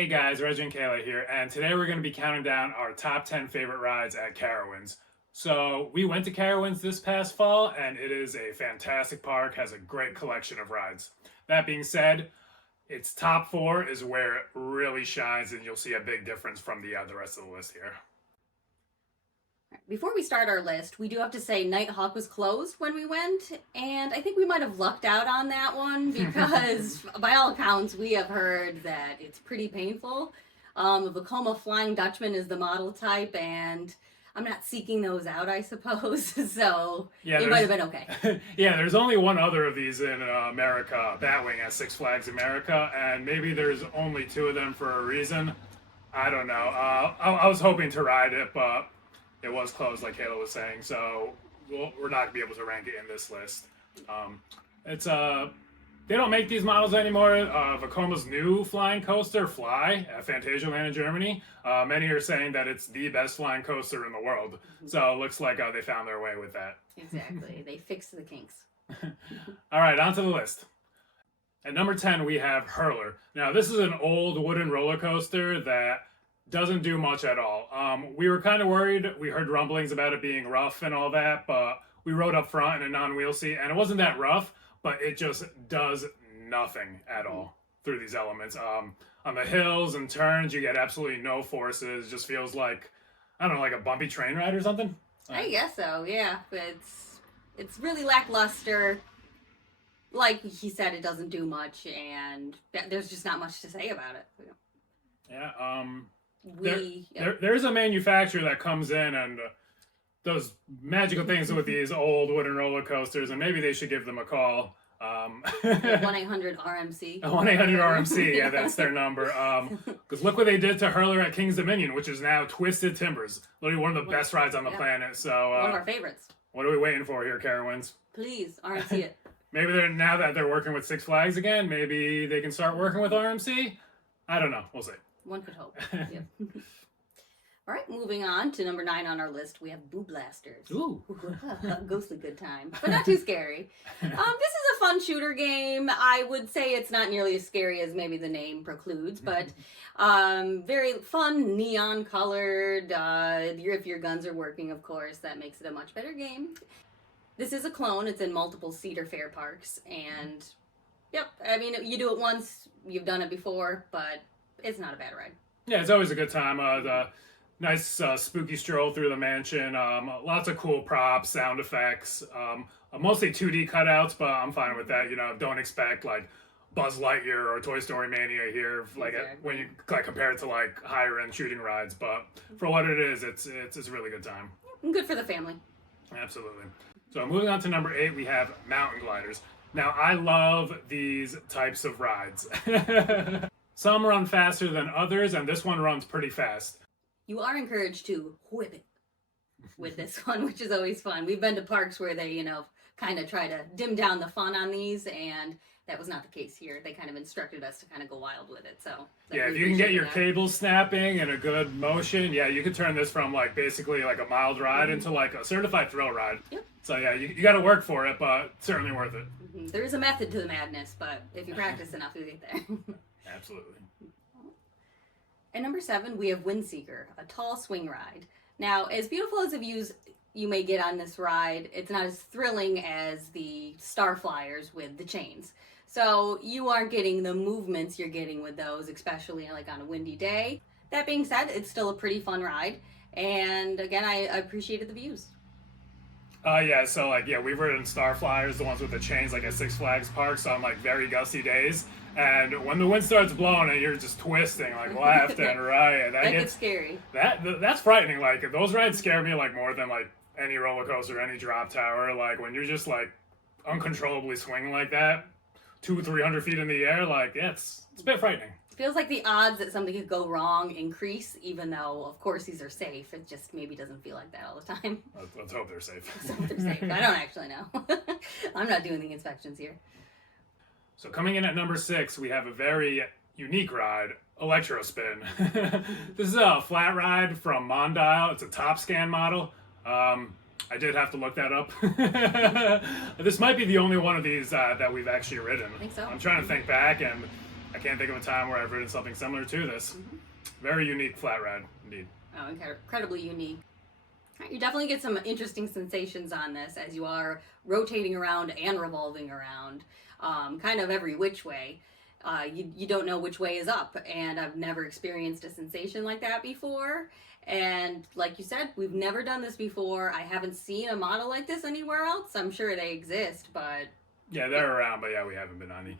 Hey guys, Reggie and Kayla here, and today we're going to be counting down our top 10 favorite rides at Carowinds. So, we went to Carowinds this past fall, and it is a fantastic park, has a great collection of rides. That being said, its top four is where it really shines, and you'll see a big difference from the rest of the list here. Before we start our list, we do have to say Nighthawk was closed when we went, and I think we might have lucked out on that one because, by all accounts, we have heard that it's pretty painful. The Vekoma Flying Dutchman is the model type, and I'm not seeking those out, I suppose, so it might have been okay. Yeah, there's only one other of these in America, Batwing at Six Flags America, and maybe there's only two of them for a reason. I don't know. I was hoping to ride it, but it was closed, like Kayla was saying, so we're not going to be able to rank it in this list. They don't make these models anymore. Vekoma's new flying coaster, Fly, at Phantasialand in Germany. Many are saying that it's the best flying coaster in the world. So it looks like they found their way with that. Exactly. They fixed the kinks. All right, on to the list. At number 10, we have Hurler. Now, this is an old wooden roller coaster that doesn't do much at all. We were kind of worried. We heard rumblings about it being rough and all that, but we rode up front in a non-wheel seat, and it wasn't that rough, but it just does nothing at all through these elements. On the hills and turns, you get absolutely no forces. It just feels like, I don't know, like a bumpy train ride or something. I guess so, yeah. But it's really lackluster. Like he said, it doesn't do much, and there's just not much to say about it. Yeah, there's a manufacturer that comes in and does magical things with these old wooden roller coasters, and maybe they should give them a call. 1-800-RMC. 1-800-RMC, yeah, that's their number. Because look what they did to Hurler at King's Dominion, which is now Twisted Timbers. Literally one of the best rides on the planet. So one of our favorites. What are we waiting for here, Carowinds? Please, RMC it. Maybe now that they're working with Six Flags again, maybe they can start working with RMC? I don't know. We'll see. One could hope. Yep. All right, moving on to number 9 on our list, we have Boo Blasters. Ooh. Ghostly good time, but not too scary. This is a fun shooter game. I would say it's not nearly as scary as maybe the name precludes, but very fun, neon colored. If your guns are working, of course, that makes it a much better game. This is a clone. It's in multiple Cedar Fair parks, and yep, I mean, you do it once, you've done it before, but it's not a bad ride. Yeah, it's always a good time. The nice spooky stroll through the mansion. Lots of cool props, sound effects. Mostly 2D cutouts, but I'm fine with that. You know, don't expect like Buzz Lightyear or Toy Story Mania here, like when you compare it to like higher end shooting rides. But for what it is, it's a really good time. Good for the family. Absolutely. So moving on to number 8, we have mountain gliders. Now I love these types of rides. Some run faster than others, and this one runs pretty fast. You are encouraged to whip it with this one, which is always fun. We've been to parks where they, kind of try to dim down the fun on these, and that was not the case here. They kind of instructed us to kind of go wild with it. So yeah, if you can get your cables snapping and a good motion, yeah, you could turn this from basically a mild ride into a certified thrill ride. Yep. So yeah, you got to work for it, but certainly worth it. Mm-hmm. There is a method to the madness, but if you practice enough, you'll get there. Absolutely. At number 7, we have Windseeker, a tall swing ride. Now, as beautiful as the views you may get on this ride, it's not as thrilling as the Star Flyers with the chains. So you aren't getting the movements you're getting with those, especially on a windy day. That being said, it's still a pretty fun ride. And again, I appreciated the views. Yeah, so we've ridden Star Flyers, the ones with the chains, at Six Flags parks on very gusty days. And when the wind starts blowing and you're just twisting left and right, that gets scary. That's frightening. Those rides scare me more than any roller coaster, any drop tower. When you're just uncontrollably swinging like that, 200-300 feet in the air, it's a bit frightening. Feels like the odds that something could go wrong increase, even though, of course, these are safe. It just maybe doesn't feel like that all the time. Let's hope they're safe. Let's hope they're safe. I don't actually know. I'm not doing the inspections here. So coming in at number 6, we have a very unique ride, Electro Spin. This is a flat ride from Mondial. It's a top scan model. I did have to look that up. This might be the only one of these that we've actually ridden. I think so. I'm trying to think back, and I can't think of a time where I've ridden something similar to this. Very unique flat ride, indeed. Oh, incredibly unique. You definitely get some interesting sensations on this as you are rotating around and revolving around, kind of every which way. You don't know which way is up, and I've never experienced a sensation like that before. And like you said, we've never done this before. I haven't seen a model like this anywhere else. I'm sure they exist, but... Yeah, they're around, but yeah, we haven't been on any.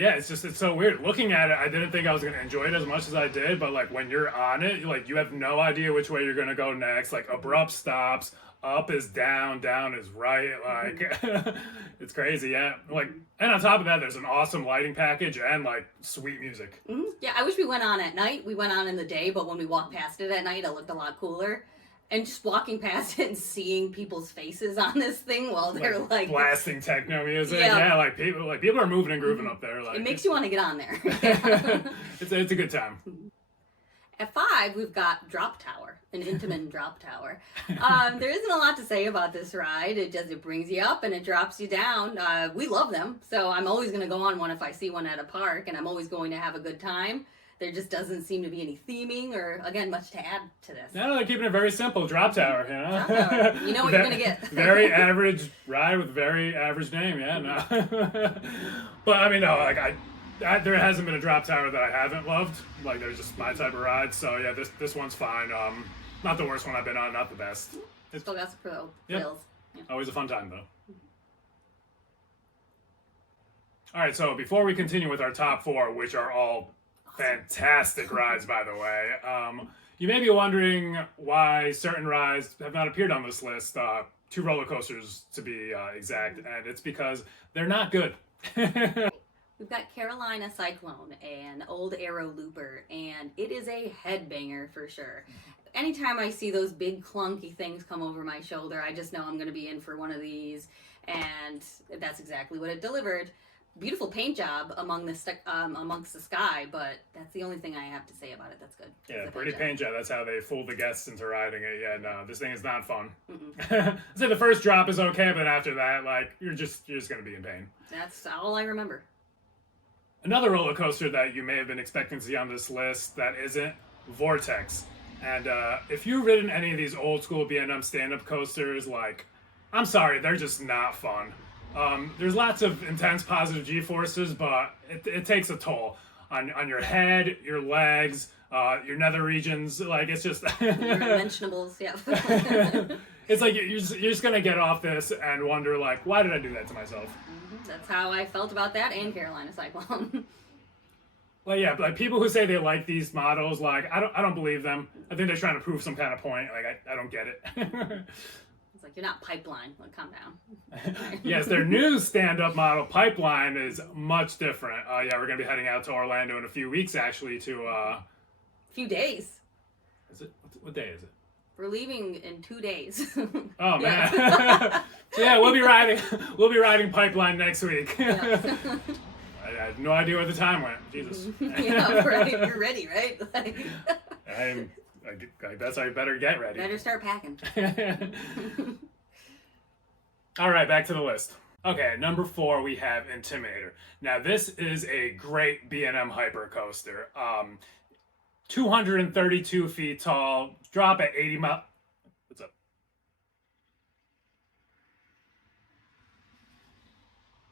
Yeah, it's so weird. Looking at it, I didn't think I was going to enjoy it as much as I did, but like when you're on it, you have no idea which way you're going to go next. Like abrupt stops, up is down, down is right. Like it's crazy, yeah. Like, and on top of that, there's an awesome lighting package and like sweet music. Yeah, I wish we went on at night. We went on in the day, but when we walked past it at night, it looked a lot cooler. And just walking past it and seeing people's faces on this thing while they're like blasting techno music, yeah, like people are moving and grooving up there. Like it makes you want to get on there. It's a good time. At 5, we've got Drop Tower, an Intamin Drop Tower. There isn't a lot to say about this ride. It brings you up and it drops you down. We love them, so I'm always going to go on one if I see one at a park, and I'm always going to have a good time. There just doesn't seem to be any theming or, again, much to add to this. No, they're keeping it very simple. Drop Tower, you know? Drop Tower. You know what you're going to get. Very average ride with very average name, yeah, no. But, I mean, no, like, there hasn't been a Drop Tower that I haven't loved. Like, they're just my type of ride. So, yeah, this one's fine. Not the worst one I've been on, not the best. Still got some thrills. Yep. Always a fun time, though. All right, so before we continue with our top 4, which are all fantastic rides, by the way. You may be wondering why certain rides have not appeared on this list. 2 roller coasters, to be exact, and it's because they're not good. We've got Carolina Cyclone and Old Arrow Looper, and it is a headbanger for sure. Anytime I see those big clunky things come over my shoulder, I just know I'm going to be in for one of these, and that's exactly what it delivered. Beautiful paint job amongst the sky, but that's the only thing I have to say about it. That's good. Yeah, pretty paint job. That's how they fool the guests into riding it. Yeah, no, this thing is not fun. I'd say the first drop is okay, but after that, like, you're just gonna be in pain. That's all I remember. Another roller coaster that you may have been expecting to see on this list that isn't, Vortex. And if you've ridden any of these old school B&M stand-up coasters, like, I'm sorry, they're just not fun. There's lots of intense positive G-forces, but it takes a toll on your head, your legs, your nether regions. Like, it's just... Your mentionables, yeah. It's like you're just going to get off this and wonder, like, why did I do that to myself? That's how I felt about that and Carolina Cyclone. Well, yeah, like, people who say they like these models, like, I don't believe them. I think they're trying to prove some kind of point. Like, I don't get it. Like, you're not Pipeline. Like, calm down. Yes, their new stand-up model, Pipeline, is much different. Yeah, we're going to be heading out to Orlando in a few weeks, actually, to... A few days. Is it? What day is it? We're leaving in 2 days. Oh, man. So, yeah, we'll be riding Pipeline next week. Yeah. I have no idea where the time went. Jesus. Yeah, right. You're ready, right? Like... I guess I better get ready. Better start packing. All right, back to the list. Okay, at number 4, we have Intimidator. Now, this is a great B&M hyper coaster. 232 feet tall, drop at 80 miles. What's up?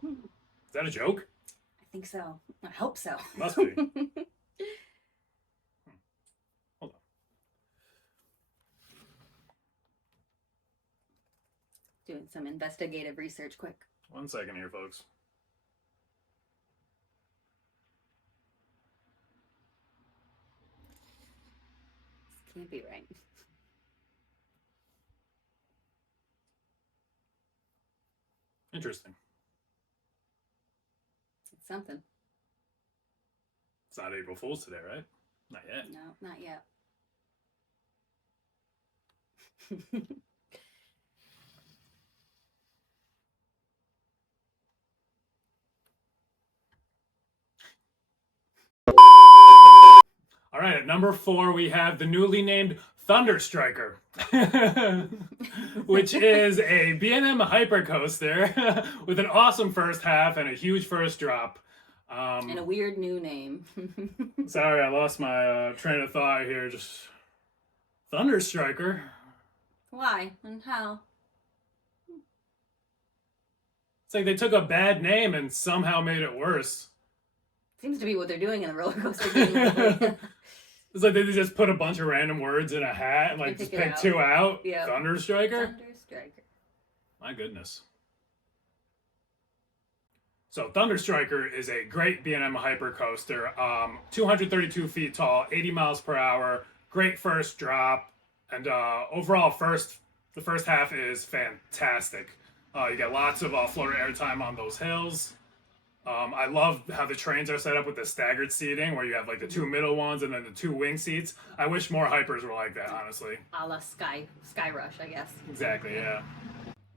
Is that a joke? I think so. I hope so. Must be. Doing some investigative research quick. 1 second here, folks. This can't be right. Interesting. It's something. It's not April Fool's today, right? Not yet. No, not yet. All right, at number 4, we have the newly named Thunder Striker, which is a B&M hypercoaster with an awesome first half and a huge first drop. And a weird new name. Sorry, I lost my train of thought here. Just Thunderstriker. Why and how? It's like they took a bad name and somehow made it worse. Seems to be what they're doing in the roller coaster game lately. It's like they just put a bunch of random words in a hat and like just pick two out. Yeah. Thunderstriker? Thunderstriker. My goodness. So Thunderstriker is a great B&M hyper coaster. 232 feet tall, 80 miles per hour, great first drop, and overall the first half is fantastic. You get lots of floater airtime on those hills. I love how the trains are set up with the staggered seating, where you have like the two middle ones and then the two wing seats. I wish more hypers were like that, honestly. A la Sky Rush, I guess. Exactly, yeah.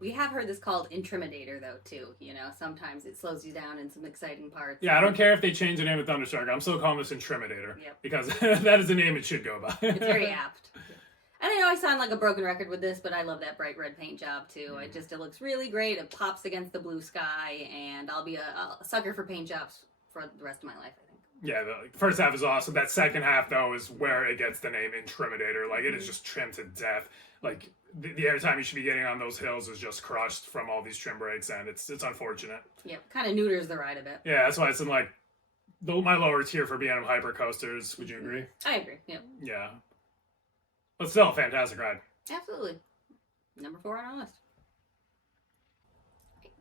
We have heard this called Intimidator, though, too. You know, sometimes it slows you down in some exciting parts. Yeah, I don't care if they change the name of Thunderstriker. I'm still calling this Intimidator. Yep. Because that is the name it should go by. It's very apt. And I know I sound like a broken record with this, but I love that bright red paint job, too. It looks really great. It pops against the blue sky, and I'll be a sucker for paint jobs for the rest of my life, I think. Yeah, the first half is awesome. That second half, though, is where it gets the name Intimidator. Like, it is just trimmed to death. Like, the airtime you should be getting on those hills is just crushed from all these trim breaks, and it's unfortunate. Yep, kind of neuters the ride a bit. Yeah, that's why it's in, like, my lower tier for B&M hyper coasters. Would you agree? I agree, yep. Yeah. But still, a fantastic ride. Absolutely. Number 4 on our list.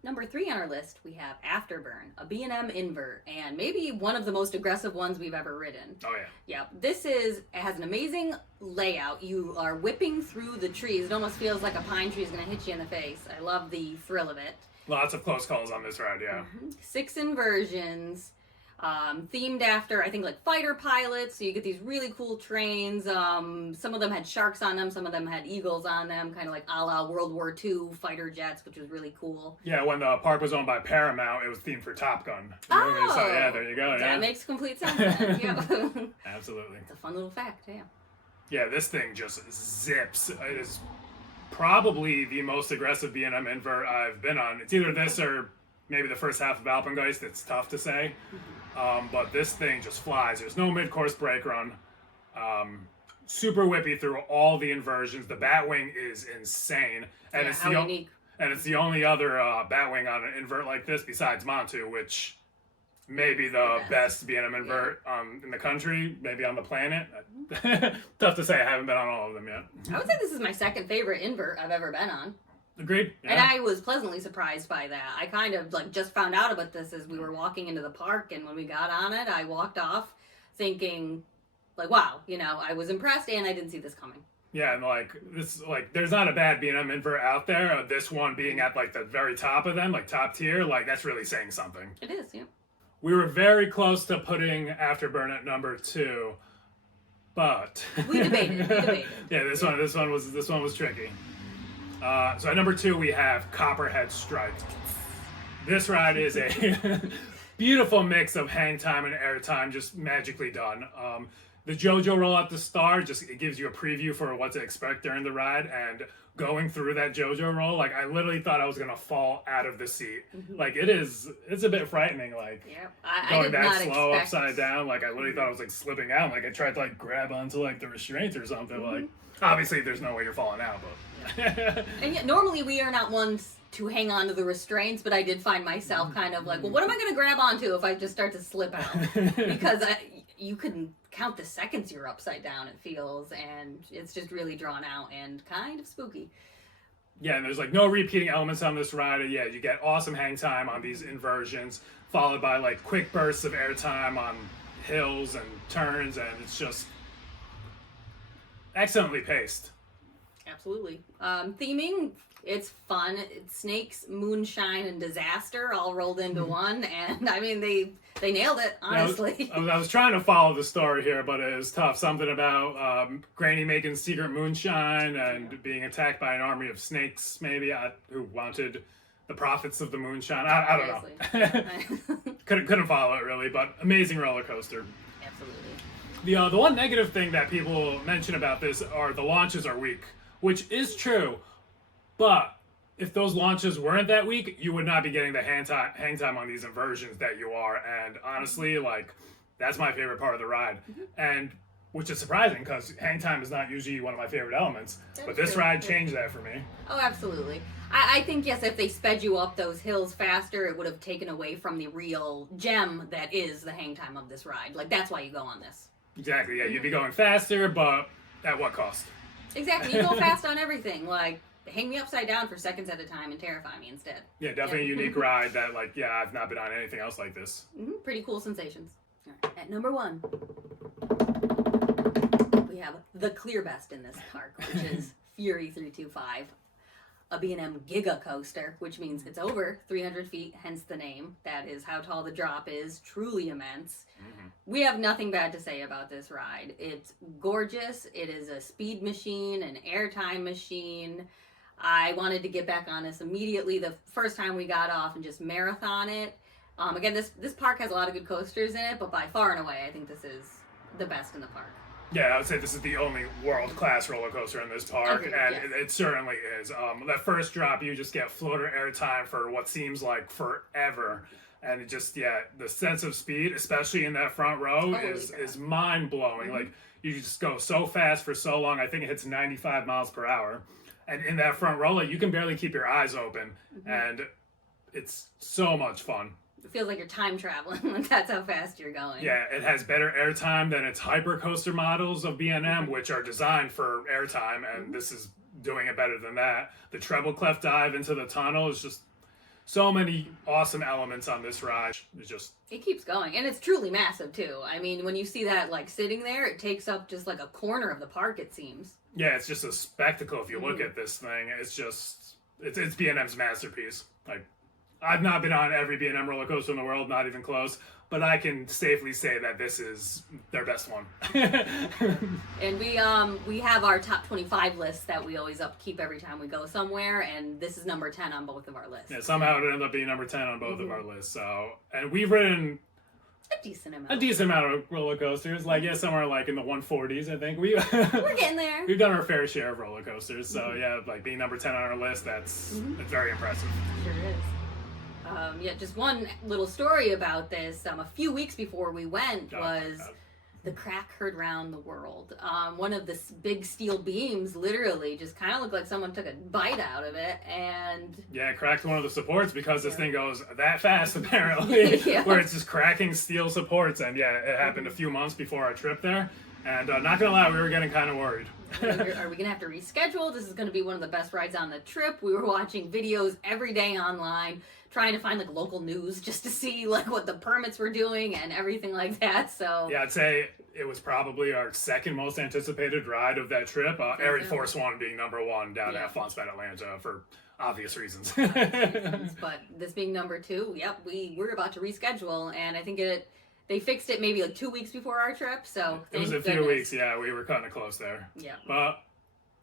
Number 3 on our list, we have Afterburn, a B&M invert, and maybe one of the most aggressive ones we've ever ridden. Oh, yeah. Yeah, it has an amazing layout. You are whipping through the trees. It almost feels like a pine tree is going to hit you in the face. I love the thrill of it. Lots of close calls on this ride, yeah. 6 inversions. Themed after, I think, like fighter pilots, so you get these really cool trains. Some of them had sharks on them, some of them had eagles on them, kind of like a la World War II fighter jets, which was really cool. Yeah, when the park was owned by Paramount, it was themed for Top Gun. Oh! So, yeah, there you go. That makes complete sense then. Yeah. Absolutely. It's a fun little fact, yeah. Yeah, this thing just zips. It is probably the most aggressive B&M invert I've been on. It's either this or maybe the first half of Alpengeist. It's tough to say. But this thing just flies. There's no mid-course brake run. Super whippy through all the inversions. The Batwing is insane. And it's unique. And it's the only other Batwing on an invert like this besides Montu, which may be the best B&M invert in the country, maybe on the planet. Tough to say. I haven't been on all of them yet. I would say this is my second favorite invert I've ever been on. Agreed. Yeah. And I was pleasantly surprised by that. I kind of just found out about this as we were walking into the park, and when we got on it, I walked off thinking, wow, I was impressed, and I didn't see this coming. Yeah, and there's not a bad B&M invert out there. This one being at the very top of them, top tier, that's really saying something. It is, yeah. We were very close to putting Afterburn at number 2, but we debated. Yeah, this one was tricky. So at number 2, we have Copperhead Strike. This ride is a beautiful mix of hang time and air time, just magically done. The JoJo roll at the start, it gives you a preview for what to expect during the ride, and going through that JoJo roll, I literally thought I was going to fall out of the seat. It's a bit frightening, going that slow upside down, I literally thought I was slipping out, I tried to grab onto the restraint or something, obviously there's no way you're falling out, but... And yet, normally we are not ones to hang on to the restraints, but I did find myself kind of well, what am I going to grab onto if I just start to slip out? Because you couldn't count the seconds you're upside down, it feels, and it's just really drawn out and kind of spooky. Yeah, and there's no repeating elements on this ride. Yeah, you get awesome hang time on these inversions, followed by quick bursts of air time on hills and turns, and it's just excellently paced. Absolutely. Theming, it's fun. It's snakes, moonshine, and disaster all rolled into one, and I mean they nailed it, honestly. I was trying to follow the story here, but it was tough. Something about Granny making secret moonshine and being attacked by an army of snakes, maybe, who wanted the profits of the moonshine. I don't know. Couldn't follow it really, but amazing roller coaster. Absolutely. The one negative thing that people mention about this are the launches are weak, which is true, but if those launches weren't that weak, you would not be getting the hang time on these inversions that you are. And honestly, like, that's my favorite part of the ride. And which is surprising because hang time is not usually one of my favorite elements. But this ride changed that for me. Oh, absolutely. I think, yes, if they sped you up those hills faster, it would have taken away from the real gem that is the hang time of this ride. Like, that's why you go on this. Exactly, yeah. You'd be going faster, but at what cost? Exactly. You go fast on everything. Like, hang me upside down for seconds at a time and terrify me instead. Yeah, definitely a unique ride that, like, yeah, I've not been on anything else like this. Pretty cool sensations. All right. At number 1, we have the clear best in this park, which is Fury 325. A B&M Giga Coaster, which means it's over 300 feet, hence the name. That is how tall the drop is, truly immense. We have nothing bad to say about this ride. It's gorgeous. It is a speed machine, an airtime machine. I wanted to get back on this immediately the first time we got off and just marathon it. Again, this park has a lot of good coasters in it, but by far and away, I think this is the best in the park. Yeah, I would say this is the only world-class roller coaster in this park, Agreed, and yes. it certainly is. That first drop, you just get floater airtime for what seems like forever, and it just, yeah, the sense of speed, especially in that front row, is mind-blowing. Like, you just go so fast for so long. I think it hits 95 miles per hour, and in that front row, like, you can barely keep your eyes open, and it's so much fun. It feels like you're time traveling. That's how fast you're going. Yeah, it has better airtime than its hyper coaster models of B&M, which are designed for airtime, and this is doing it better than that. The treble clef dive into the tunnel is just so many awesome elements on this ride. It keeps going, and it's truly massive too. I mean, when you see that like sitting there, it takes up just like a corner of the park, it seems. Yeah, it's just a spectacle if you look at this thing. It's B&M's masterpiece. Like, I've not been on every B&M roller coaster in the world, not even close, but I can safely say that this is their best one. And we have our top 25 lists that we always upkeep every time we go somewhere, and this is number 10 on both of our lists. Yeah, somehow it ended up being number 10 on both of our lists. So, and we've ridden a decent amount of roller coasters, like, yeah, somewhere like in the 140s, I think. We're getting there. We've done our fair share of roller coasters, so yeah, like being number 10 on our list, that's very impressive. Sure is. Just one little story about this. A few weeks before we went was the crack heard round the world. One of the big steel beams literally just kind of looked like someone took a bite out of it, and yeah, it cracked one of the supports because this thing goes that fast apparently, where it's just cracking steel supports. And yeah, it happened a few months before our trip there. And not gonna lie, we were getting kind of worried. Are we gonna have to reschedule? This is gonna be one of the best rides on the trip. We were watching videos every day online, trying to find like local news just to see like what the permits were doing and everything like that. So yeah, I'd say it was probably our second most anticipated ride of that trip. Air Force One being number 1 down at Fontsbet, Atlanta for obvious reasons. But this being number 2, yep, we were about to reschedule, and I think they fixed it maybe like 2 weeks before our trip, so it was a few weeks, yeah, we were cutting it close there. Yeah. But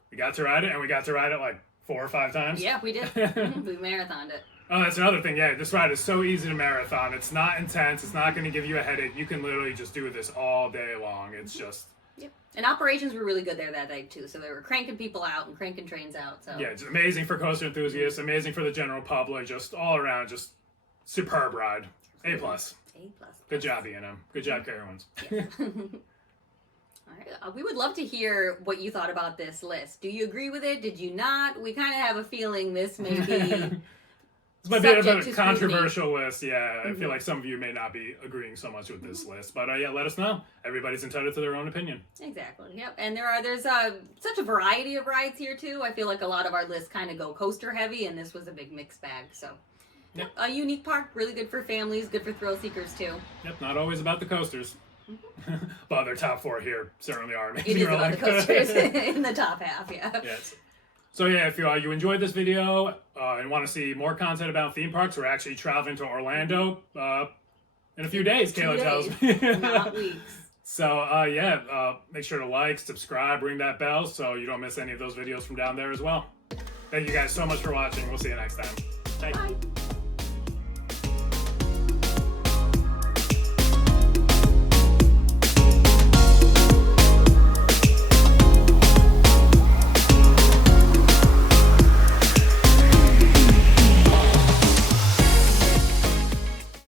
we got to ride it, and we got to ride it like 4 or 5 times. Yeah, we did. We marathoned it. Oh, that's another thing, yeah, this ride is so easy to marathon. It's not intense, it's not going to give you a headache. You can literally just do this all day long. It's just... Yep. And operations were really good there that day, too, so they were cranking people out and cranking trains out, so... Yeah, it's amazing for coaster enthusiasts, amazing for the general public, just all around, just superb ride. A+. Good job, B&M. Good job, Carowinds. Yeah. All right. We would love to hear what you thought about this list. Do you agree with it? Did you not? We kind of have a feeling this may be... It's a bit of a controversial list, yeah. I feel like some of you may not be agreeing so much with this list. But yeah, let us know. Everybody's entitled to their own opinion. Exactly, yep. And there's such a variety of rides here, too. I feel like a lot of our lists kind of go coaster heavy, and this was a big mixed bag, so... Yep. A unique park, really good for families, good for thrill seekers too. Yep, not always about the coasters. But their top 4 here certainly are amazing. It is about the coasters in the top half, yeah. Yes. So yeah, if you enjoyed this video and want to see more content about theme parks, we're actually traveling to Orlando in a few days, Kayla tells me. Not weeks. So make sure to like, subscribe, ring that bell so you don't miss any of those videos from down there as well. Thank you guys so much for watching. We'll see you next time. Bye.